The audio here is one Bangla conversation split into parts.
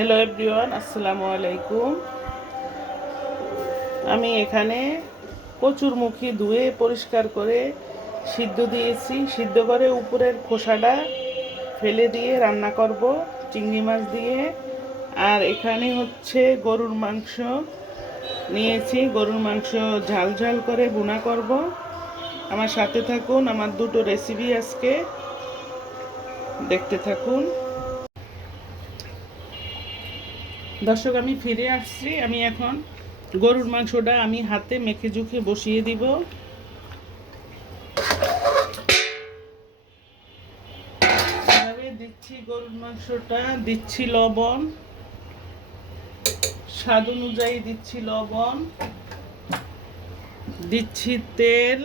হ্যালো এভরিওয়ান, আসসালামু আলাইকুম। আমি এখানে কচুরমুখী ধুয়ে পরিষ্কার করে সিদ্ধ দিয়েছি। সিদ্ধ করে উপরের খোসাটা ফেলে দিয়ে রান্না করব চিংড়ি মাছ দিয়ে। আর এখানে হচ্ছে গরুর মাংস নিয়েছি। গরুর মাংস ঝাল ঝাল করে ভুনা করব। আমার সাথে থাকুন, আমার দুটো রেসিপি আজকে দেখতে থাকুন। দর্শক, আমি ফিরে আসছি। আমি এখন গরুর মাংসটা আমি হাতে মেখে জুখে বসিয়ে দিব। এভাবে দিচ্ছি গরুর মাংসটা, দিচ্ছি লবণ, স্বাদ অনুযায়ী দিচ্ছি লবণ, দিচ্ছি তেল,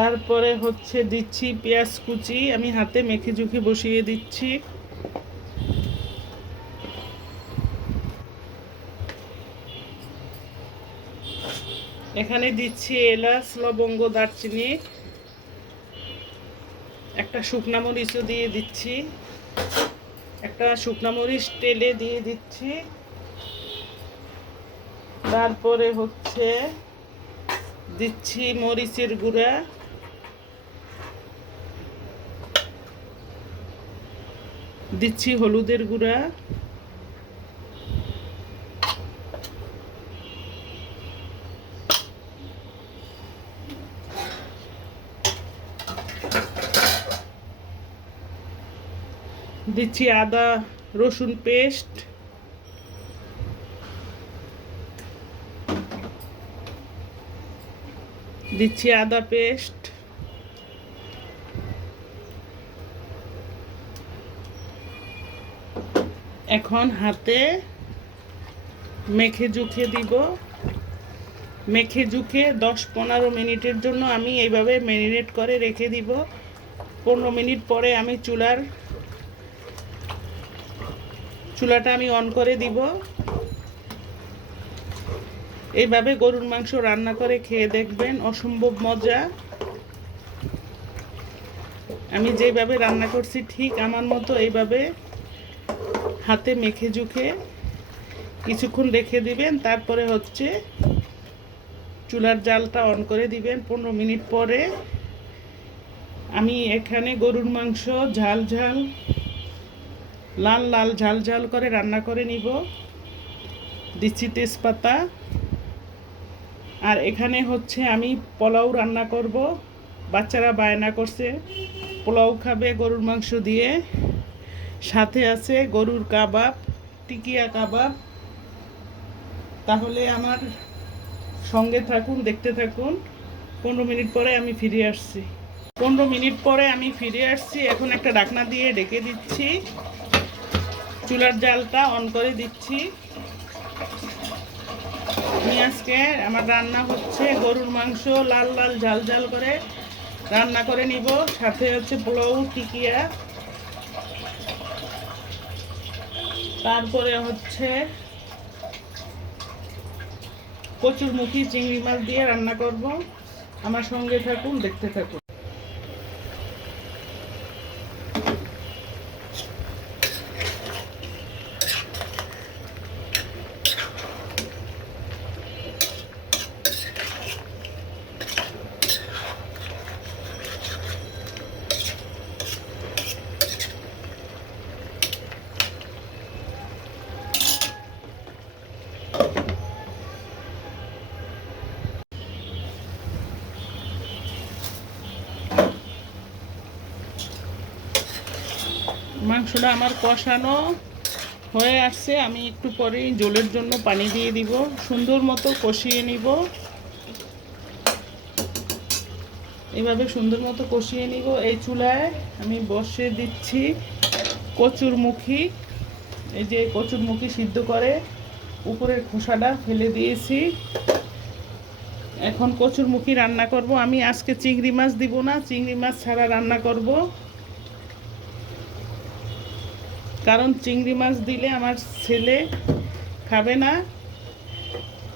তারপরে হচ্ছে দিচ্ছি পেঁয়াজ কুচি। আমি হাতে মেখে জুখে বসিয়ে দিচ্ছি। এখানে দিচ্ছি এলাচ, লবঙ্গ, দারচিনি, একটা শুকনা মরিচও দিয়ে দিচ্ছি, একটা শুকনা মরিচ তেলে দিয়ে দিচ্ছি। তারপরে হচ্ছে দিচ্ছি মরিচের গুঁড়া, দিচ্ছি হলুদের গুঁড়া, দিচ্ছি আদা রসুন পেস্ট, দিচ্ছি আদা পেস্ট, এখন হাতে মেখে জুখে দিব। মেখে জুখে 10-15 মিনিটের জন্য আমি এইভাবে ম্যারিনেট করে রেখে দিব। 15 মিনিট পরে আমি চুলাটা আমি অন করে দিব। এইভাবে গরুর মাংস রান্না করে খেয়ে দেখবেন, অসম্ভব মজা। আমি যেভাবে রান্না করছি ঠিক আমার মতো এইভাবে হাতে মেখে জুখে কিছুক্ষণ রেখে দিবেন। তারপরে হচ্ছে চুলার জালটা অন করে দিবেন। 15 মিনিট পরে আমি এখানে গরুর মাংস ঝাল ঝাল লাল লাল ঝাল ঝাল করে রান্না করে নিব। দিচ্ছি তেজপাতা। আর এখানে হচ্ছে আমি পোলাও রান্না করব। বাচ্চারা বায়না করছে পোলাও খাবে গরুর মাংস দিয়ে। সাথে আছে গরুর কাবাব, টিকিয়া কাবাব। তাহলে আমার সঙ্গে থাকুন, দেখতে থাকুন। 15 মিনিট পরে আমি ফিরে আসছি। 15 মিনিট পরে আমি ফিরে আসছি। এখন একটা ঢাকনা দিয়ে ঢেকে দিচ্ছি। চুলার জালটা অন করে দিচ্ছি। আমি আজকে আমার রান্না হচ্ছে গরুর মাংস লাল লাল ঝাল ঝাল করে রান্না করে নিব। সাথে হচ্ছে পোলাও, টিকিয়া, তারপরে হচ্ছে কচুরমুখী চিংড়ি মাছ দিয়ে রান্না করব। আমার সঙ্গে থাকুন, দেখতে থাকুন। মাংসটা আমার কষানো হয়ে আসছে। আমি একটু পরেই ঝোলের জন্য পানি দিয়ে দিব। সুন্দর মতো কষিয়ে নিব। এভাবে সুন্দর মতো কষিয়ে নিব। এই চুলায় আমি বসিয়ে দিচ্ছি কচুরমুখী। এই যে কচুরমুখী সিদ্ধ করে উপরের খোসাটা ফেলে দিয়েছি। এখন কচুরমুখী রান্না করব। আমি আজকে চিংড়ি মাছ দিব না, চিংড়ি মাছ ছাড়া রান্না করব। কারণ চিংড়ি মাছ দিলে আমার ছেলে খাবে না।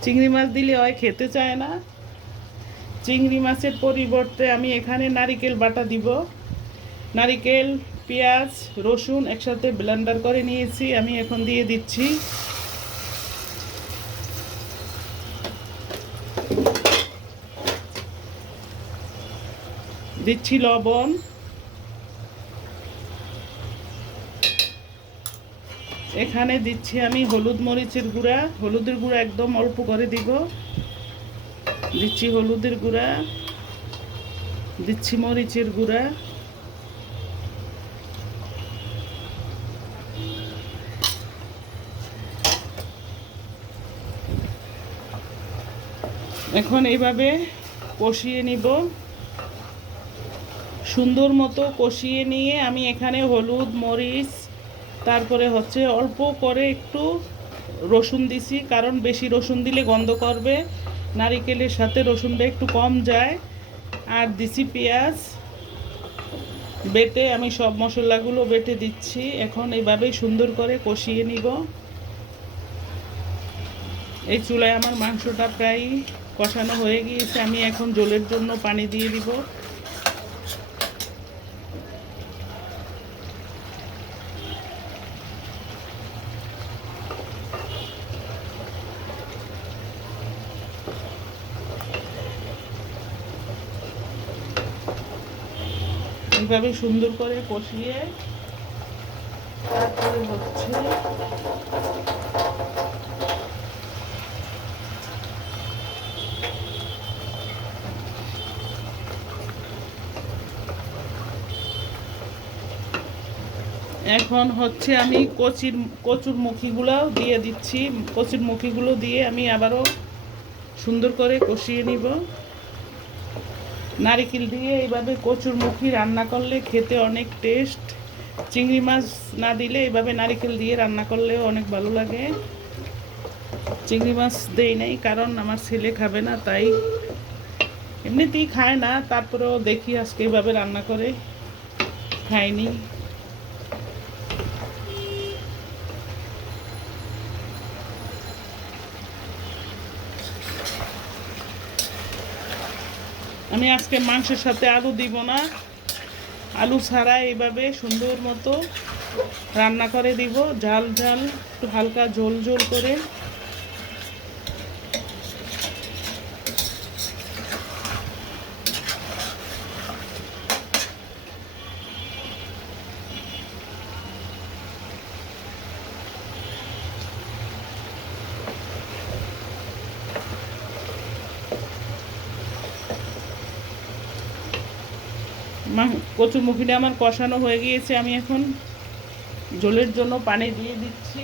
চিংড়ি মাছ দিলে ওই খেতে চায় না। চিংড়ি মাছের পরিবর্তে আমি এখানে নারিকেল বাটা দিব। নারিকেল, পেঁয়াজ, রসুন একসাথে ব্লেন্ডার করে নিয়েছি, আমি এখন দিয়ে দিচ্ছি। দিচ্ছি লবণ, এখানে দিচ্ছি আমি হলুদ মরিচের গুঁড়া, হলুদের গুঁড়া একদম অল্প করে দিব। দিচ্ছি হলুদের গুঁড়া, দিচ্ছি মরিচের গুঁড়া, এখন এইভাবে কষিয়ে নিব। সুন্দর মতো কষিয়ে নিয়ে আমি এখানে হলুদ, মরিচ, তারপরে হচ্ছে অল্প করে একটু রসুন দিছি, কারণ বেশি রসুন দিলে গন্ধ করবে, নারিকেলের সাথে রসুনটা একটু কম যায়। আর দিছি পেঁয়াজ বেটে, আমি সব মশলাগুলো বেটে দিচ্ছি। এখন এইভাবেই সুন্দর করে কষিয়ে নিব। এই চুলায় আমার মাংসটা প্রায় কষানো হয়ে গিয়েছে, আমি এখন ঝোলের জন্য পানি দিয়ে দিব। এইভাবে সুন্দর করে কষিয়ে তারপরে হচ্ছে এখন হচ্ছে আমি কচুর মুখিগুলোও দিয়ে দিচ্ছি। কচুর মুখিগুলো দিয়ে আমি আবারও সুন্দর করে কষিয়ে নিব। নারিকেল দিয়ে এইভাবে কচুর মুখি রান্না করলে খেতে অনেক টেস্ট। চিংড়ি মাছ না দিলে এইভাবে নারিকেল দিয়ে রান্না করলেও অনেক ভালো লাগে। চিংড়ি মাছ দেই নাই কারণ আমার ছেলে খাবে না, তাই এমনিতেই খায় না, তারপরেও দেখি আজকে এইভাবে রান্না করে খাইনি। আমি আজকে মাংসের সাথে আলু দিব না, আলু ছাড়া এইভাবে সুন্দর মতো রান্না করে দিব, ঝাল ঝাল একটু হালকা ঝোল ঝোল করে। কচুর মুখিটা আমার কষানো হয়ে গিয়েছে, আমি এখন ঝোলের জন্য পানি দিয়ে দিচ্ছি।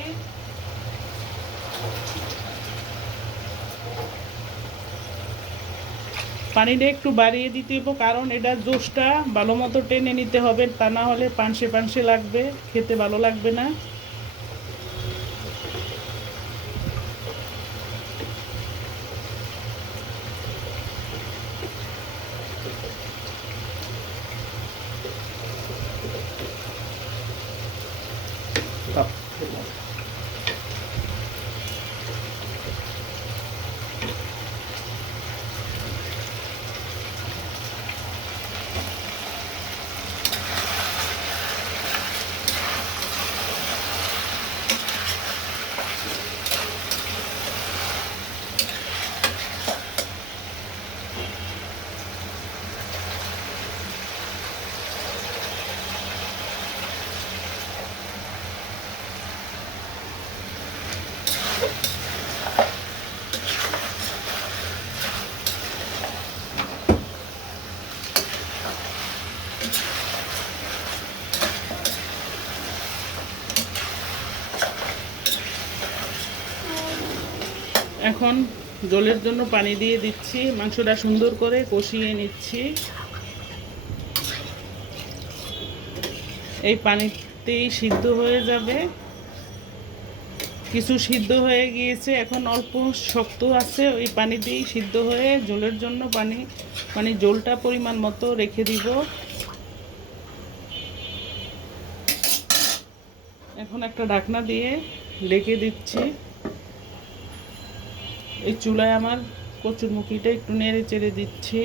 পানিটা একটু বাড়িয়ে দিতে হবে, কারণ এটা জোসটা ভালো মতো টেনে নিতে হবে, তা না হলে পানসে পানসে লাগবে, খেতে ভালো লাগবে না। এখন ঝোলের জন্য পানি দিয়ে দিচ্ছি, মাংসটা সুন্দর করে কষিয়ে নিচ্ছি। এই পানিতেই সিদ্ধ হয়ে যাবে। কিছু সিদ্ধ হয়ে গিয়েছে, এখন অল্প শক্ত আছে, ওই পানি দিয়েই সিদ্ধ হয়ে ঝোলের জন্য মানে ঝোলটা পরিমাণ মতো রেখে দিব। এখন একটা ঢাকনা দিয়ে ঢেকে দিচ্ছি। এই চুলায় আমার কচুর মুখিটা একটু নেড়ে চেড়ে দিচ্ছি।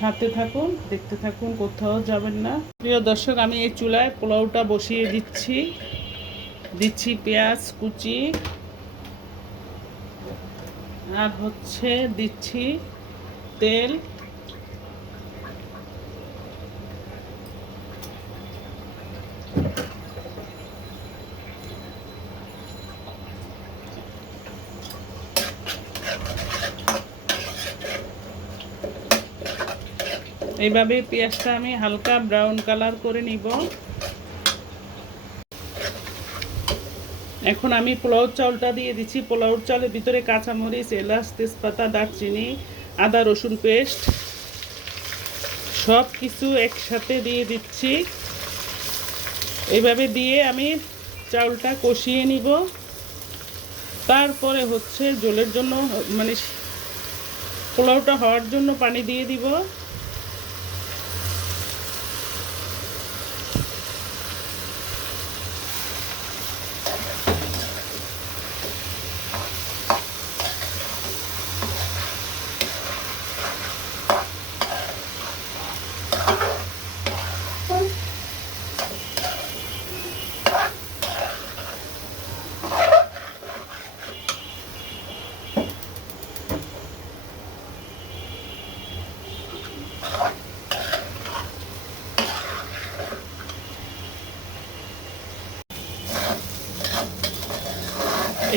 সাথে থাকুন, দেখতে থাকুন, কোথাও যাবেন না। প্রিয় দর্শক, আমি এই চুলায় পোলাওটা বসিয়ে দিচ্ছি পেঁয়াজ কুচি, আর হচ্ছে দিচ্ছি তেল। এইভাবে পেঁয়াজটা আমি হালকা ব্রাউন কালার করে নিব। এখন আমি পোলাও চাউলটা দিয়ে দিচ্ছি। পোলাও চাউলের ভিতরে কাঁচামরিচ, এলাচ, তেজপাতা, দারচিনি, আদা রসুন পেস্ট সব কিছু একসাথে দিয়ে দিচ্ছি। এইভাবে দিয়ে আমি চাউলটা কষিয়ে নিব। তারপরে হচ্ছে ঝোলের জন্য, মানে পোলাওটা হওয়ার জন্য পানি দিয়ে দিব।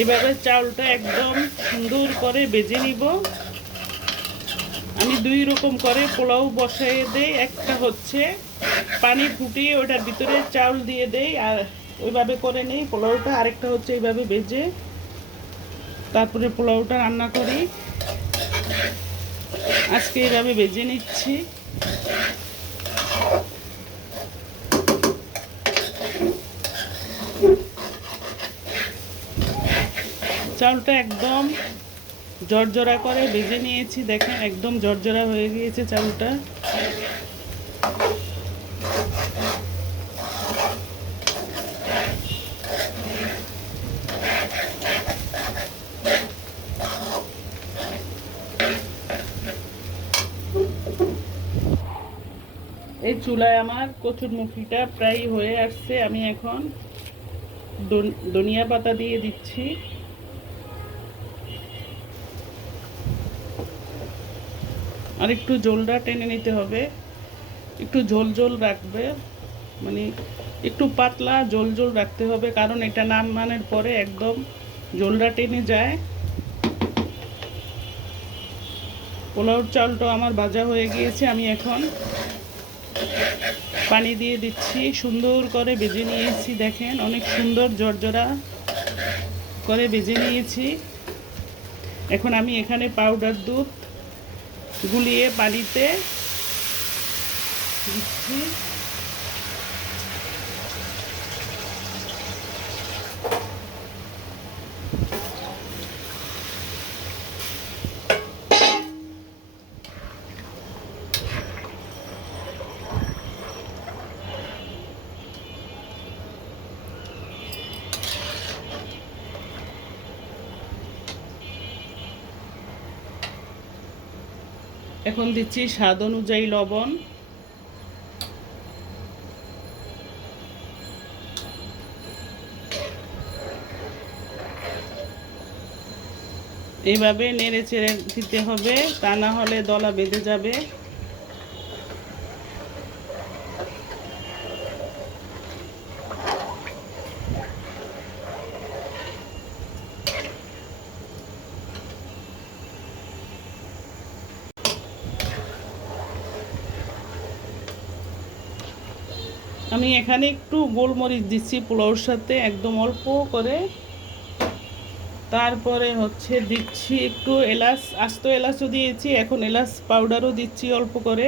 এইভাবে চাউলটা একদম সুন্দর করে ভেজে নিব। আমি দুই রকম করে পোলাও বসাইয়ে দেই। একটা হচ্ছে পানি ফুটিয়ে ওটার ভিতরে চাউল দিয়ে দেই, আর ওইভাবে করে নেই পোলাওটা। আরেকটা হচ্ছে এইভাবে ভেজে তারপরে পোলাওটা রান্না করি। আজকে এইভাবে ভেজে নিচ্ছি। চাউলটা একদম জর্জরা করে ভেজে নিয়েছি। দেখেন একদম জর্জরা হয়ে গিয়েছে চাউলটা। এই চুলায় আমার কচুরমুখিটা প্রায় হয়ে আসছে। আমি এখন ধনিয়া পাতা দিয়ে দিচ্ছি। আর একটু ঝোলটা টেনে নিতে হবে, একটু ঝোল ঝোল রাখবে, মানে একটু পাতলা ঝোল ঝোল রাখতে হবে, কারণ এটা নামানোর পরে একদম ঝোলটা টেনে যায়। পোলাওর চালটা আমার ভাজা হয়ে গিয়েছে। আমি এখন পানি দিয়ে দিচ্ছি। সুন্দর করে ভেজে নিয়েছি, দেখেন অনেক সুন্দর জর্জরা করে ভেজে নিয়েছি। এখন আমি এখানে পাউডার দুধ গুলিয়ে পানিতে দিচ্ছি। এখন দিচ্ছি স্বাদ অনুযায়ী লবণ। এইভাবে নেড়ে চেড়ে দিতে হবে, তা না হলে দলা বেঁধে যাবে। আমি এখানে একটু গোলমরিচ দিচ্ছি পোলাওর সাথে, একদম অল্প করে। তারপরে হচ্ছে দিচ্ছি একটু এলাচ, আস্ত এলাচও দিয়েছি, এখন এলাচ পাউডারও দিচ্ছি অল্প করে।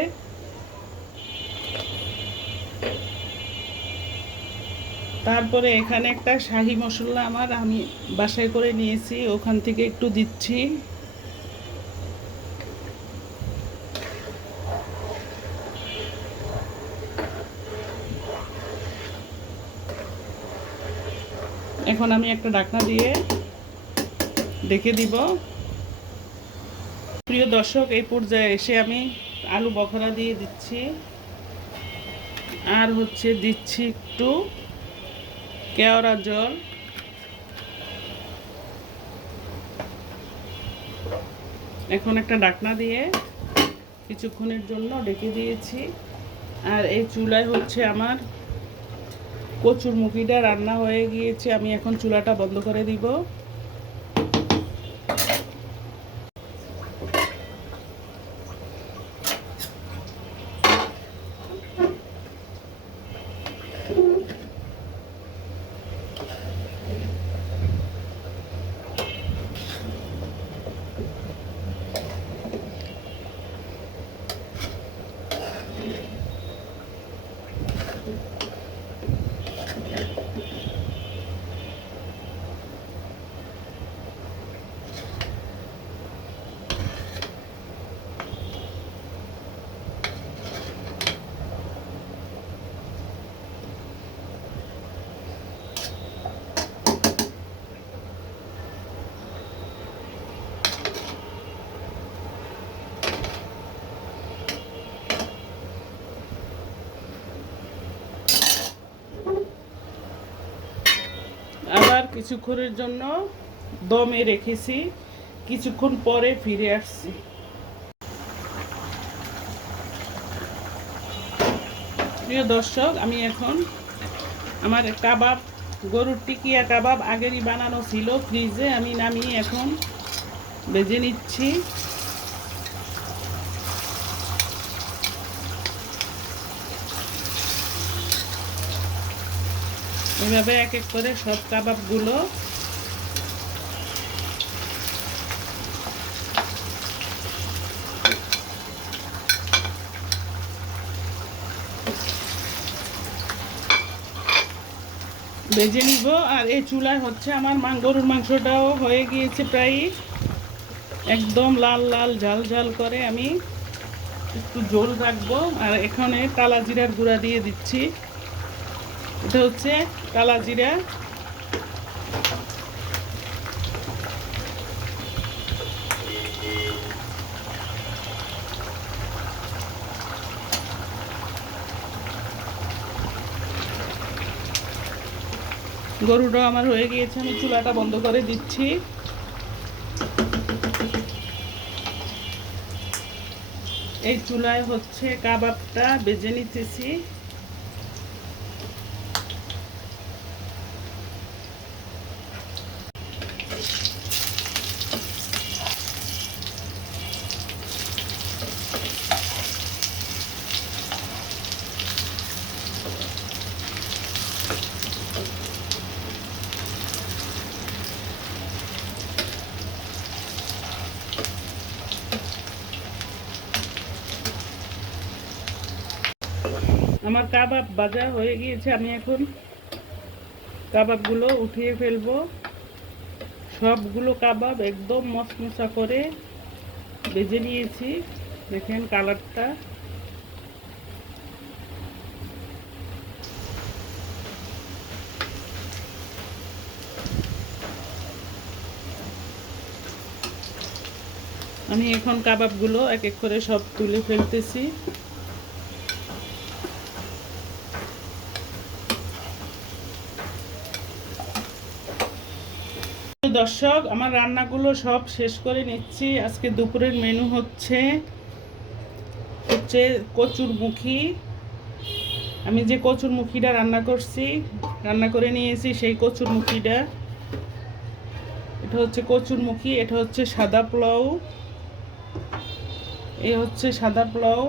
তারপরে এখানে একটা শাহি মশলা আমি বাসায় করে নিয়েছি, ওখান থেকে একটু দিচ্ছি। এখন আমি একটা ঢাকনা দিয়ে ঢেকে দিব। প্রিয় দর্শক, এই পর্যায়ে এসে আমি আলু বখরা দিয়ে দিচ্ছি, আর হচ্ছে দিচ্ছি একটু কেওড়া জল। এখন একটা ঢাকনা দিয়ে কিছুক্ষণের জন্য ঢেকে দিয়েছি। আর এই চুলায় হচ্ছে আমার কচুর মুখিটা রান্না হয়ে গিয়েছে। আমি এখন চুলাটা বন্ধ করে দিব। আবার কিছুক্ষণের জন্য দমে রেখেছি, কিছুক্ষণ পরে ফিরে আসছি। প্রিয় দর্শক, আমি এখন আমার কাবাব, গরুর টিকিয়া কাবাব আগেরই বানানো ছিল ফ্রিজে, আমি নামিয়ে এখন ভেজে নিচ্ছি। এভাবে এক এক করে সব কাবাবগুলো ভেজে নিব। আর এই চুলায় হচ্ছে আমার গরুর মাংসটাও হয়ে গিয়েছে প্রায় একদম লাল লাল ঝাল ঝাল করে। আমি একটু ঝোল রাখবো। আর এখানে কালা জিরার গুঁড়া দিয়ে দিচ্ছি। এটা হচ্ছে কালা জিরা। গরুটা আমার হয়ে গিয়েছে, আমি চুলাটা বন্ধ করে দিচ্ছি। এই চুলায় হচ্ছে কাবাবটা ভেজে নিতেছি। আমার কাবাব ভাজা হয়ে গিয়েছে, আমি এখন কাবাবগুলো উঠিয়ে ফেলবো। সবগুলো কাবাব একদম মশমশা করে ভেজে নিয়েছি। দেখেন কালারটা। আমি এখন কাবাবগুলো এক এক করে সব তুলে ফেলতেছি। দর্শক, আমার রান্নাগুলো সব শেষ করে নিচ্ছি। আজকে দুপুরের মেনু হচ্ছে কচুর মুখী। আমি যে কচুর মুখিটা রান্না করে নিয়েছি সেই কচুর মুখিটা। এটা হচ্ছে কচুর মুখী, এটা হচ্ছে সাদা পোলাও, এই হচ্ছে সাদা পোলাও,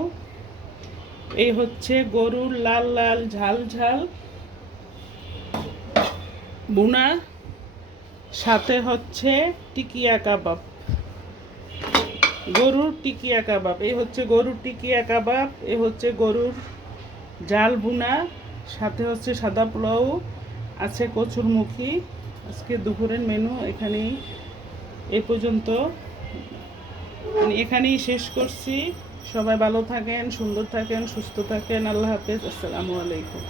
এই হচ্ছে গরুর লাল লাল ঝাল ঝাল ভুনা, সাথে হচ্ছে টিকিয়া কাবাব, গরুর টিকিয়া কাবাব। এই হচ্ছে গরুর টিকিয়া কাবাব, এই হচ্ছে গরুর জাল ভুনা, সাথে হচ্ছে সাদা পোলাও, আছে কচুর মুখী। আজকে দুপুরের মেনু এখানেই, এই পর্যন্ত এখানেই শেষ করছি। সবাই ভালো থাকেন, সুন্দর থাকেন, সুস্থ থাকেন। আল্লাহ হাফেজ। আসসালামু আলাইকুম।